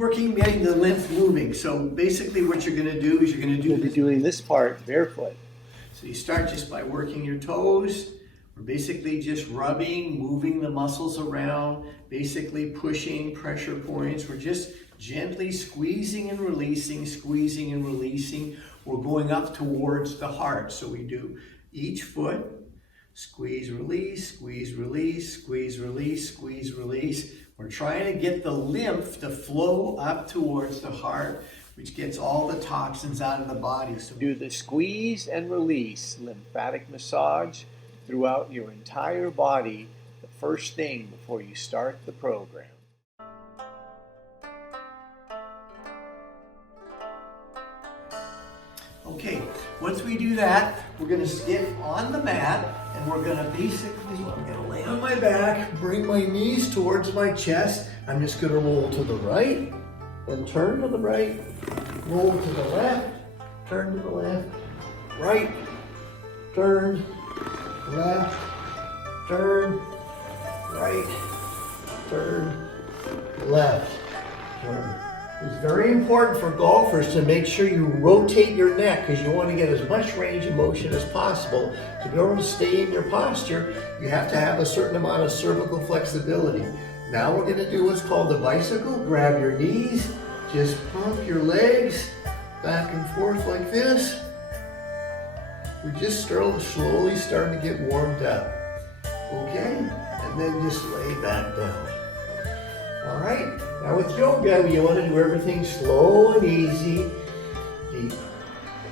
working, getting the lymph moving. So basically what you're gonna do is you're gonna do You'll be doing this part barefoot. So you start just by working your toes. We're basically just rubbing, moving the muscles around, basically pushing pressure points. We're just gently squeezing and releasing, squeezing and releasing. We're going up towards the heart. So we do each foot, squeeze, release, squeeze, release, squeeze, release, squeeze, release. We're trying to get the lymph to flow up towards the heart, which gets all the toxins out of the body. So Do the squeeze and release lymphatic massage throughout your entire body the first thing before you start the program. okay, once we do that, we're gonna get on the mat and we're gonna basically, I'm gonna lay on my back, bring my knees towards my chest. I'm just gonna roll to the right, then turn to the right, roll to the left, turn to the left, right, turn, left, turn, right, turn, left, turn. It's very important for golfers to make sure you rotate your neck because you want to get as much range of motion as possible. To be able to stay in your posture, you have to have a certain amount of cervical flexibility. Now we're going to do what's called the bicycle. Grab your knees, just pump your legs back and forth like this. We're just slowly starting to get warmed up. Okay? And then just lay back down. All right? Now with yoga, you want to do everything slow and easy.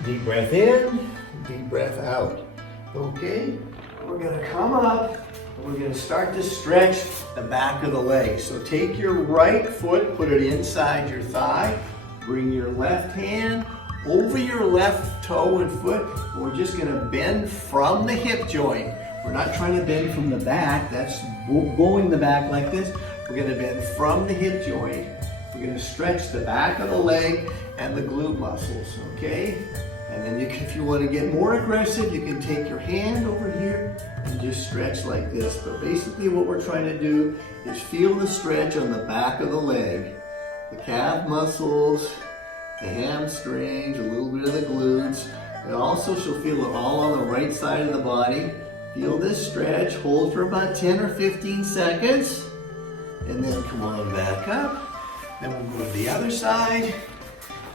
Deep breath in, deep breath out. Okay? We're going to come up and we're going to start to stretch the back of the leg. So take your right foot, put it inside your thigh, bring your left hand over your left toe and foot. And we're just going to bend from the hip joint. We're not trying to bend from the back. That's going the back like this. We're going to bend from the hip joint. We're going to stretch the back of the leg and the glute muscles, okay? And then if you want to get more aggressive, you can take your hand over here and just stretch like this. But basically what we're trying to do is feel the stretch on the back of the leg, the calf muscles, the hamstrings, a little bit of the glutes. And also she'll feel it all on the right side of the body. Feel this stretch, hold for about 10 or 15 seconds. And then come on back up. Then we'll go to the other side.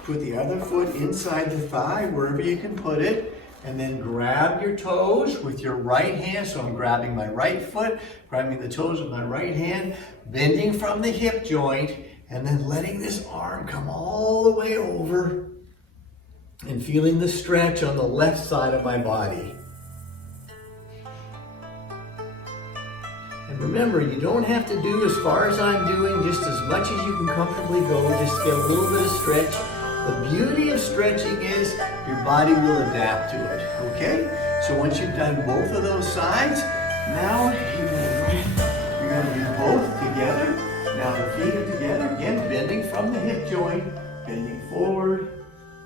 Put the other foot inside the thigh, wherever you can put it. And then grab your toes with your right hand. So I'm grabbing my right foot, grabbing the toes with my right hand, bending from the hip joint, and then letting this arm come all the way over and feeling the stretch on the left side of my body. And remember, you don't have to do as far as I'm doing, just as much as you can comfortably go, just get a little bit of stretch. The beauty of stretching is your body will adapt to it, okay? So once you've done both of those sides, now you're gonna do both together. Now the feet are together, again, bending from the hip joint, bending forward,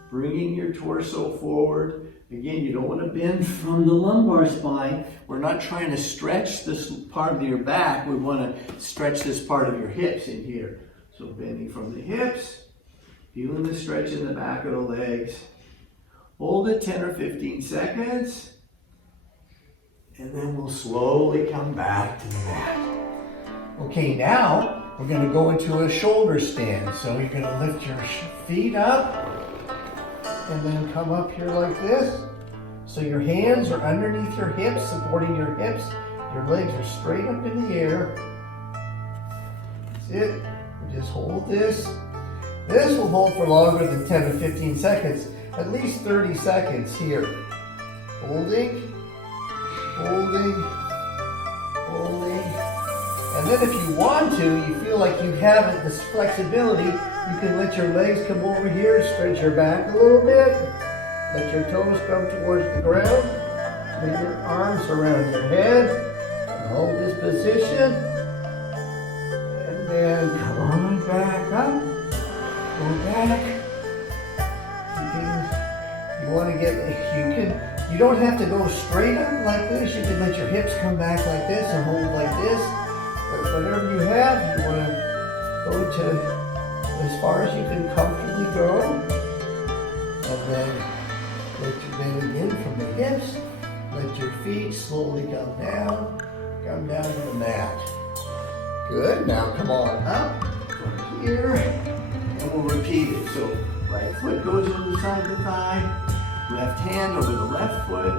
bringing your torso forward. Again, you don't want to bend from the lumbar spine. We're not trying to stretch this part of your back. We want to stretch this part of your hips in here. So bending from the hips, feeling the stretch in the back of the legs. Hold it 10 or 15 seconds. And then we'll slowly come back to the mat. Okay, now we're going to go into a shoulder stand. So you're going to lift your feet up. And then come up here like this. So your hands are underneath your hips, supporting your hips. Your legs are straight up in the air. That's it. Just hold this. This will hold for longer than 10 to 15 seconds. At least 30 seconds here. Holding, holding, holding. And then if you want to, you feel like you have this flexibility, you can let your legs come over here, stretch your back a little bit, let your toes come towards the ground, bring your arms around your head, and hold this position, and then come on back up, go back. You want to get, you don't have to go straight up like this, you can let your hips come back like this and hold like this, but whatever you have, you want to go to as far as you can comfortably go. And then lift your belly in from the hips. Let your feet slowly come down to the mat. Good, now come on up from here, and we'll repeat it. So right foot goes over the side of the thigh, left hand over the left foot,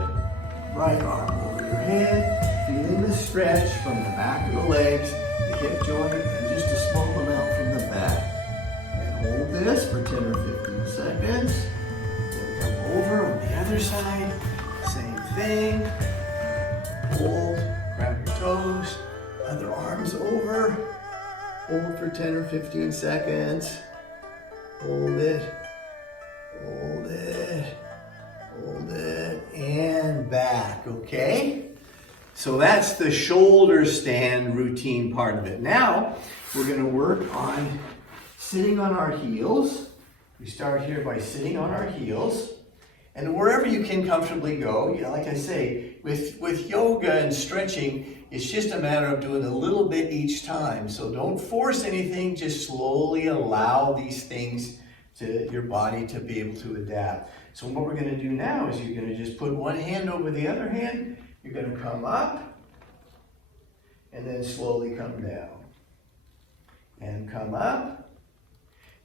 right arm over your head, feeling the stretch from the back of the legs, the hip joint, and just a small amount from the back. And hold this for 10 or 15 seconds. Then come over on the other side, same thing. Hold, grab your toes, other arms over. Hold for 10 or 15 seconds. Hold it, hold it, hold it, and back, okay? So that's the shoulder stand routine part of it. Now, we're gonna work on sitting on our heels. We start here by sitting on our heels. And wherever you can comfortably go, like I say, with yoga and stretching, it's just a matter of doing a little bit each time. So don't force anything, just slowly allow these things to your body to be able to adapt. So what we're gonna do now is you're gonna just put one hand over the other hand, you're gonna come up, and then slowly come down. And come up,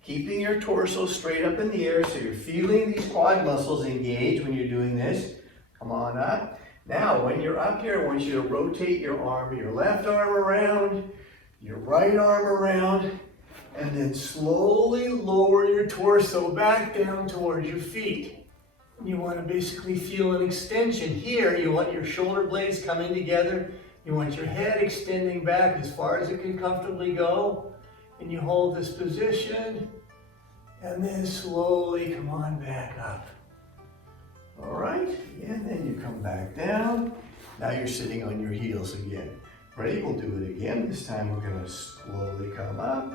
keeping your torso straight up in the air so you're feeling these quad muscles engage when you're doing this. Come on up. Now, when you're up here, I want you to rotate your arm, your left arm around, your right arm around, and then slowly lower your torso back down towards your feet. You want to basically feel an extension here. You want your shoulder blades coming together. You want your head extending back as far as it can comfortably go. And you hold this position, and then slowly come on back up. All right, and then you come back down. Now you're sitting on your heels again. Ready? We'll do it again. This time we're gonna slowly come up.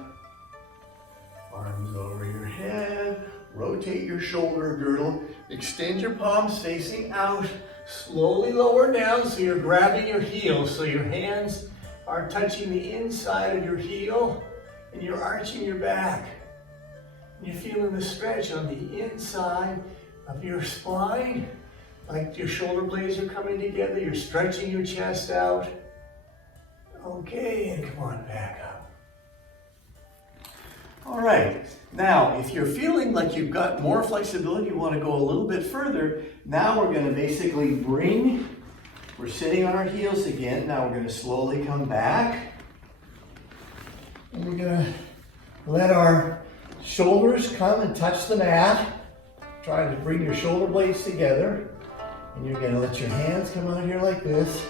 Arms over your head. Rotate your shoulder girdle. Extend your palms facing out. Slowly lower down so you're grabbing your heels. So your hands are touching the inside of your heel and you're arching your back. You're feeling the stretch on the inside of your spine, like your shoulder blades are coming together. You're stretching your chest out. Okay, and come on back up. All right, now if you're feeling like you've got more flexibility, you want to go a little bit further, now we're going to basically we're sitting on our heels again. Now we're going to slowly come back. And we're going to let our shoulders come and touch the mat. Try to bring your shoulder blades together. And you're going to let your hands come out here like this.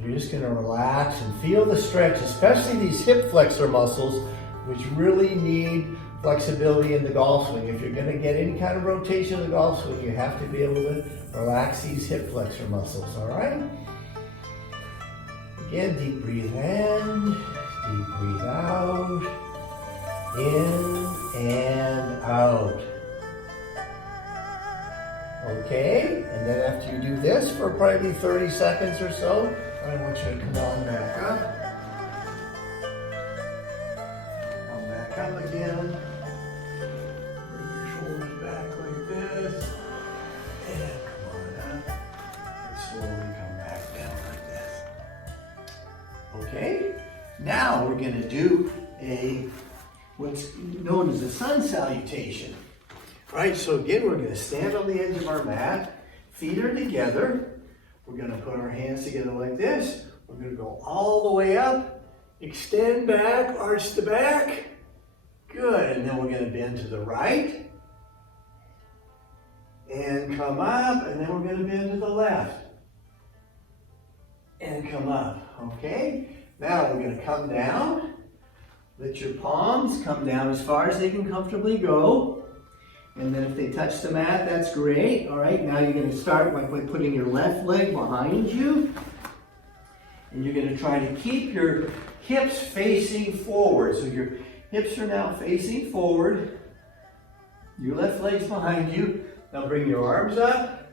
You're just going to relax and feel the stretch, especially these hip flexor muscles, which really need flexibility in the golf swing. If you're going to get any kind of rotation in the golf swing, you have to be able to relax these hip flexor muscles, all right? Again, deep breathe in, deep breathe out, in and out. Okay, and then after you do this for probably 30 seconds or so, I want you to come on back up. Come back up again. Bring your shoulders back like this. And come on up. And slowly come back down like this. Okay, now we're going to do what's known as a sun salutation. Right, so again, we're going to stand on the edge of our mat, feet are together. We're going to put our hands together like this. We're going to go all the way up, extend back, arch the back. Good, and then we're going to bend to the right. And come up, and then we're going to bend to the left. And come up, okay? Now we're going to come down. Let your palms come down as far as they can comfortably go. And then if they touch the mat, that's great. All right, now you're going to start by putting your left leg behind you. And you're going to try to keep your hips facing forward. So your hips are now facing forward. Your left leg's behind you. Now bring your arms up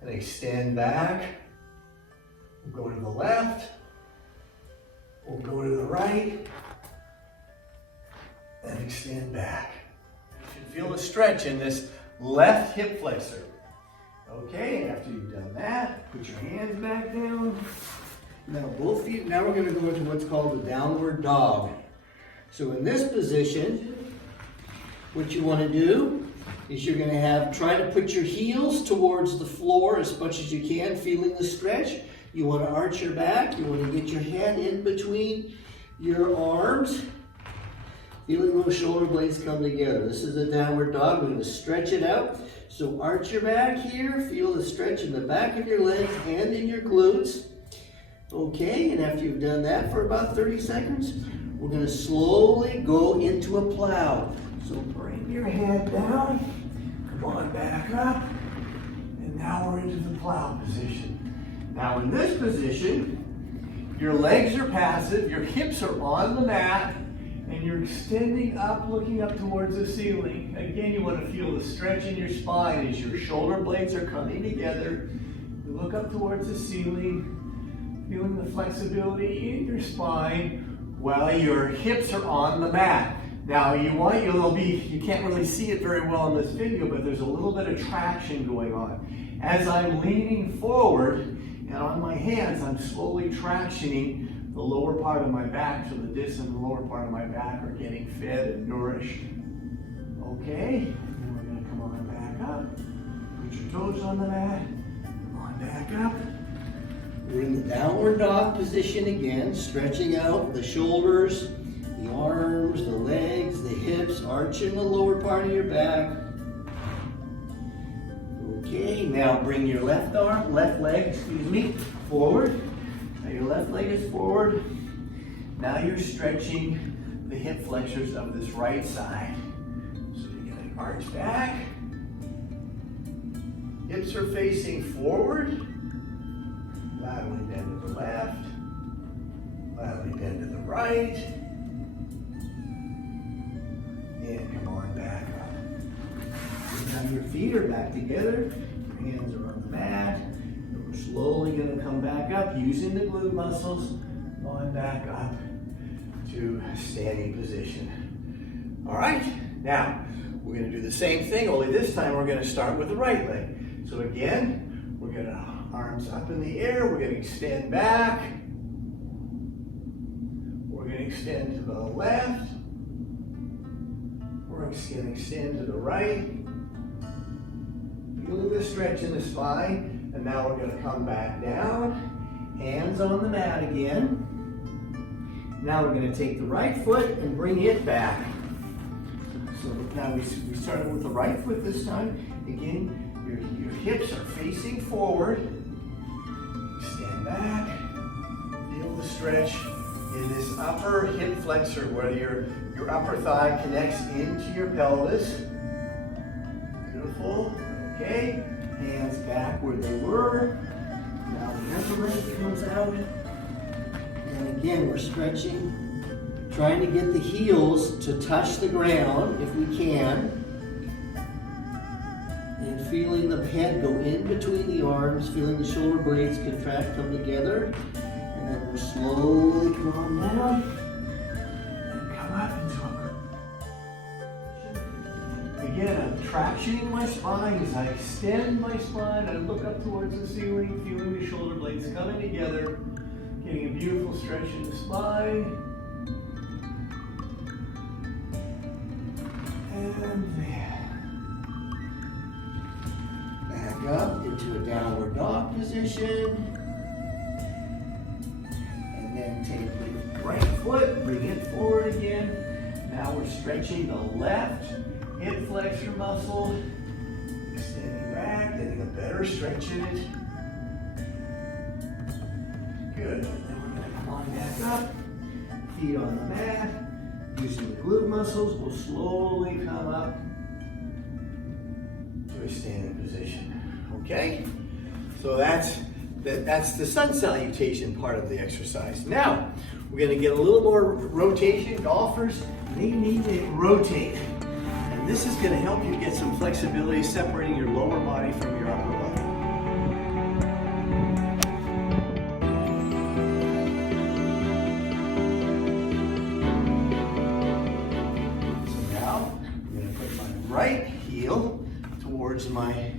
and extend back. We'll go to the left. We'll go to the right. and extend back. You should feel a stretch in this left hip flexor. Okay, after you've done that, put your hands back down. Now both feet, now we're going to go into what's called the downward dog. So in this position, what you want to do is you're going to try to put your heels towards the floor as much as you can, feeling the stretch. You want to arch your back. You want to get your head in between your arms, feeling those shoulder blades come together. This is a downward dog. We're going to stretch it out. So arch your back here. Feel the stretch in the back of your legs and in your glutes. Okay, and after you've done that for about 30 seconds, we're going to slowly go into a plow. So bring your head down, come on back up, and now we're into the plow position. Now in this position, your legs are passive, your hips are on the mat, and you're extending up, looking up towards the ceiling. Again, you want to feel the stretch in your spine as your shoulder blades are coming together. You look up towards the ceiling, feeling the flexibility in your spine while your hips are on the mat. Now you can't really see it very well in this video, but there's a little bit of traction going on. As I'm leaning forward and on my hands, I'm slowly tractioning the lower part of my back, so the disc and the lower part of my back are getting fed and nourished. Okay, and we're going to come on back up. Put your toes on the mat. Come on back up. We're in the downward dog position again, stretching out the shoulders, the arms, the legs, the hips, arching the lower part of your back. Okay, now bring your left leg, forward. Now your left leg is forward. Now you're stretching the hip flexors of this right side. So you're going to arch back. Hips are facing forward. Laterally bend to the left. Laterally bend to the right. And come on back up. Now your feet are back together. Your hands are on the mat. And we're slowly going to come back up using the glute muscles. On back up to standing position. All right, now we're going to do the same thing, only this time we're going to start with the right leg. So again, we're going to arms up in the air, we're going to extend back. We're going to extend to the left. We're going to extend to the right. Feeling the stretch in the spine. And now we're going to come back down. Hands on the mat again. Now we're going to take the right foot and bring it back. So now we started with the right foot this time. Again, your hips are facing forward. Stand back. Feel the stretch in this upper hip flexor where your upper thigh connects into your pelvis. Beautiful. Okay. Hands back where they were. Now the upper leg comes out. And again, we're stretching, trying to get the heels to touch the ground if we can. And feeling the head go in between the arms, feeling the shoulder blades contract, come together. And then we'll slowly come on down and come up into a again, I'm tractioning my spine as I extend my spine. I look up towards the ceiling, feeling the shoulder blades coming together. Getting a beautiful stretch in the spine. And back up into a downward dog position. And then take the right foot, bring it forward again. Now we're stretching the left hip flexor muscle. Extending back, getting a better stretch in it. Good. And then we're going to come on back up. Feet on the mat. Using the glute muscles, we'll slowly come up to a standing position. Okay? So that's the sun salutation part of the exercise. Now, we're going to get a little more rotation. Golfers, they need to rotate. And this is going to help you get some flexibility, separating your lower body from your upper body. my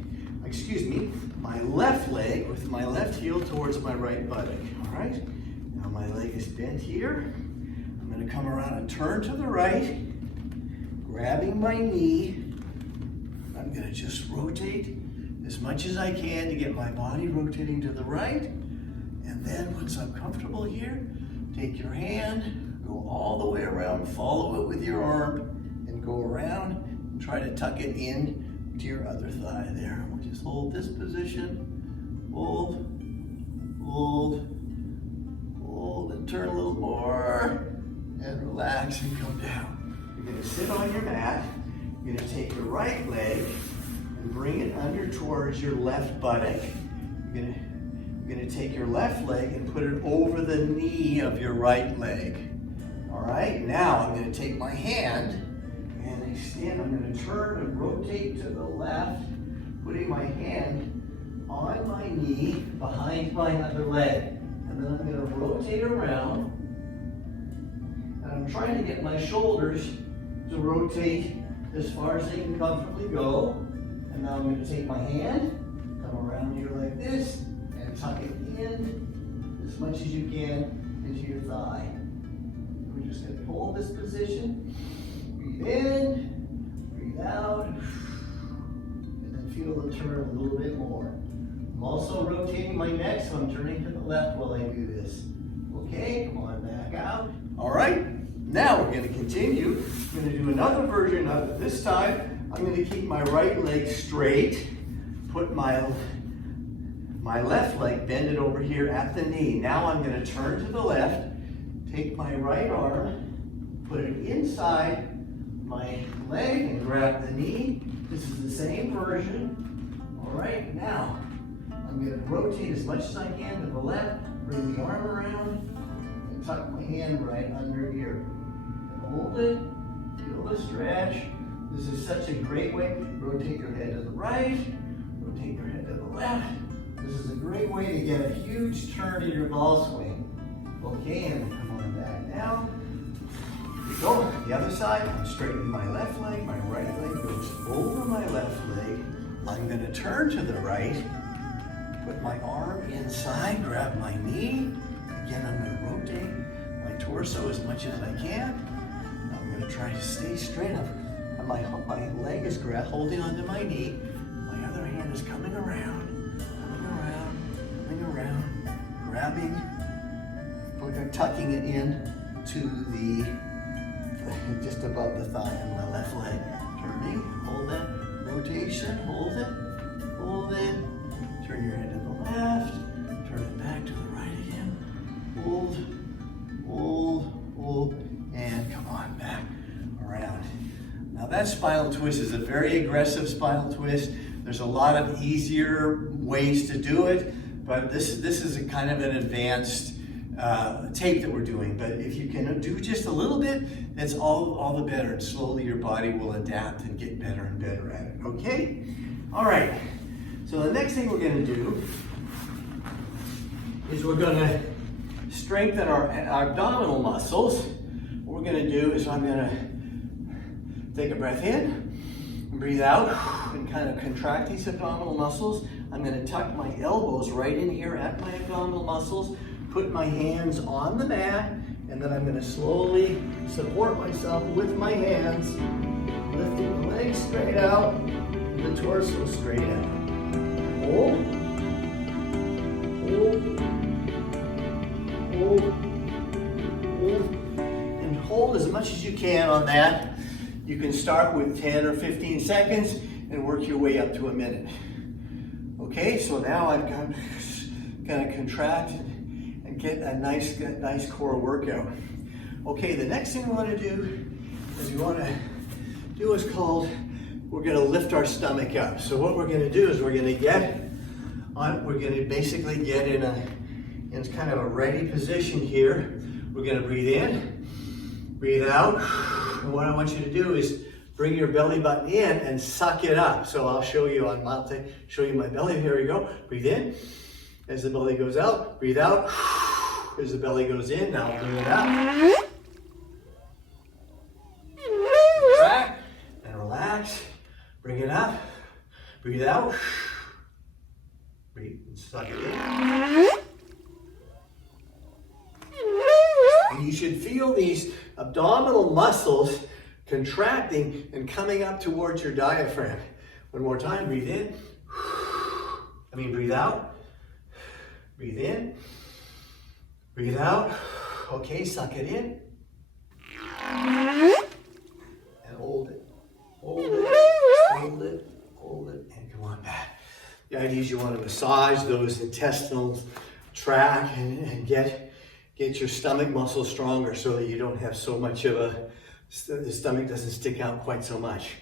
left leg with my left heel towards my right buttock, all right? Now my leg is bent here. I'm gonna come around and turn to the right, grabbing my knee. I'm gonna just rotate as much as I can to get my body rotating to the right. And then once I'm comfortable here, take your hand, go all the way around, follow it with your arm, and go around, and try to tuck it in to your other thigh there. We'll just hold this position, hold, hold, hold, and turn a little more, and relax and come down. You're gonna sit on your mat, you're gonna take your right leg and bring it under towards your left buttock. You're gonna take your left leg and put it over the knee of your right leg. All right, now I'm gonna take my hand and extend. I'm gonna turn and rotate to the left, putting my hand on my knee behind my other leg. And then I'm gonna rotate around. And I'm trying to get my shoulders to rotate as far as they can comfortably go. And now I'm gonna take my hand, come around here like this, and tuck it in as much as you can into your thigh. We're just gonna hold this position, breathe in, breathe out, and then feel the turn a little bit more. I'm also rotating my neck, so I'm turning to the left while I do this. Okay, come on back out. All right, now we're gonna continue. I'm gonna do another version of it. This time, I'm gonna keep my right leg straight, put my left leg, bend it over here at the knee. Now I'm gonna turn to the left, take my right arm, put it inside my leg and grab the knee. This is the same version. All right, now I'm gonna rotate as much as I can to the left, bring the arm around, and tuck my hand right under here. And hold it, feel the stretch. This is such a great way. Rotate your head to the right, rotate your head to the left. This is a great way to get a huge turn in your ball swing. Okay, and come on back down. Here we go. The other side, I'm straightening my left leg. My right leg goes over my left leg. I'm going to turn to the right, put my arm inside, grab my knee. Again, I'm going to rotate my torso as much as I can. I'm going to try to stay straight up. My leg is holding onto my knee. My other hand is coming around, grabbing, tucking it in to the, just above the thigh on my left leg. Turning, hold that, rotation, hold it, turn your head to the left, turn it back to the right again, hold, and come on back around. Now that spinal twist is a very aggressive spinal twist. There's a lot of easier ways to do it, but this is a kind of an advanced tape that we're doing. But if you can do just a little bit, that's all the better. And slowly your body will adapt and get better and better at it, okay? All right, so the next thing we're gonna do is we're gonna strengthen our abdominal muscles. What we're gonna do is I'm gonna take a breath in, breathe out, and kind of contract these abdominal muscles. I'm going to tuck my elbows right in here at my abdominal muscles, put my hands on the mat, and then I'm going to slowly support myself with my hands, lifting the legs straight out, the torso straight out. Hold, and hold as much as you can on that. You can start with 10 or 15 seconds and work your way up to a minute. Okay, so now I've got kind of contract and get a nice core workout. Okay, the next thing we want to do is we're going to lift our stomach up. So what we're going to do is we're going to basically get in kind of a ready position here. We're going to breathe in, breathe out. And what I want you to do is bring your belly button in and suck it up. So I'll show you show you my belly. Here we go. Breathe in as the belly goes out. Breathe out as the belly goes in. Now bring it up. Back and relax. Bring it up. Breathe out. Breathe and suck it in. And you should feel these abdominal muscles contracting and coming up towards your diaphragm. One more time, breathe in. Breathe out. Breathe in. Breathe out. Okay, suck it in. And hold it. Hold it. Hold it. Hold it. And come on back. The idea is you want to massage those intestinal tract and get your stomach muscles stronger so that you don't have so much of the stomach doesn't stick out quite so much.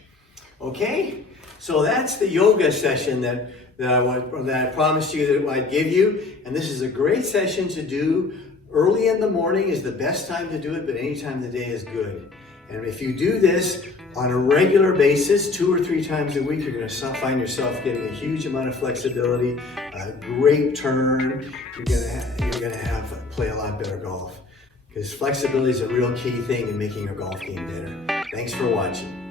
Okay? So that's the yoga session that I promised you that I'd give you. And this is a great session to do. Early in the morning is the best time to do it, but any time of the day is good. And if you do this on a regular basis, 2 or 3 times a week, you're going to find yourself getting a huge amount of flexibility, a great turn. You're going to play a lot better golf because flexibility is a real key thing in making your golf game better. Thanks for watching.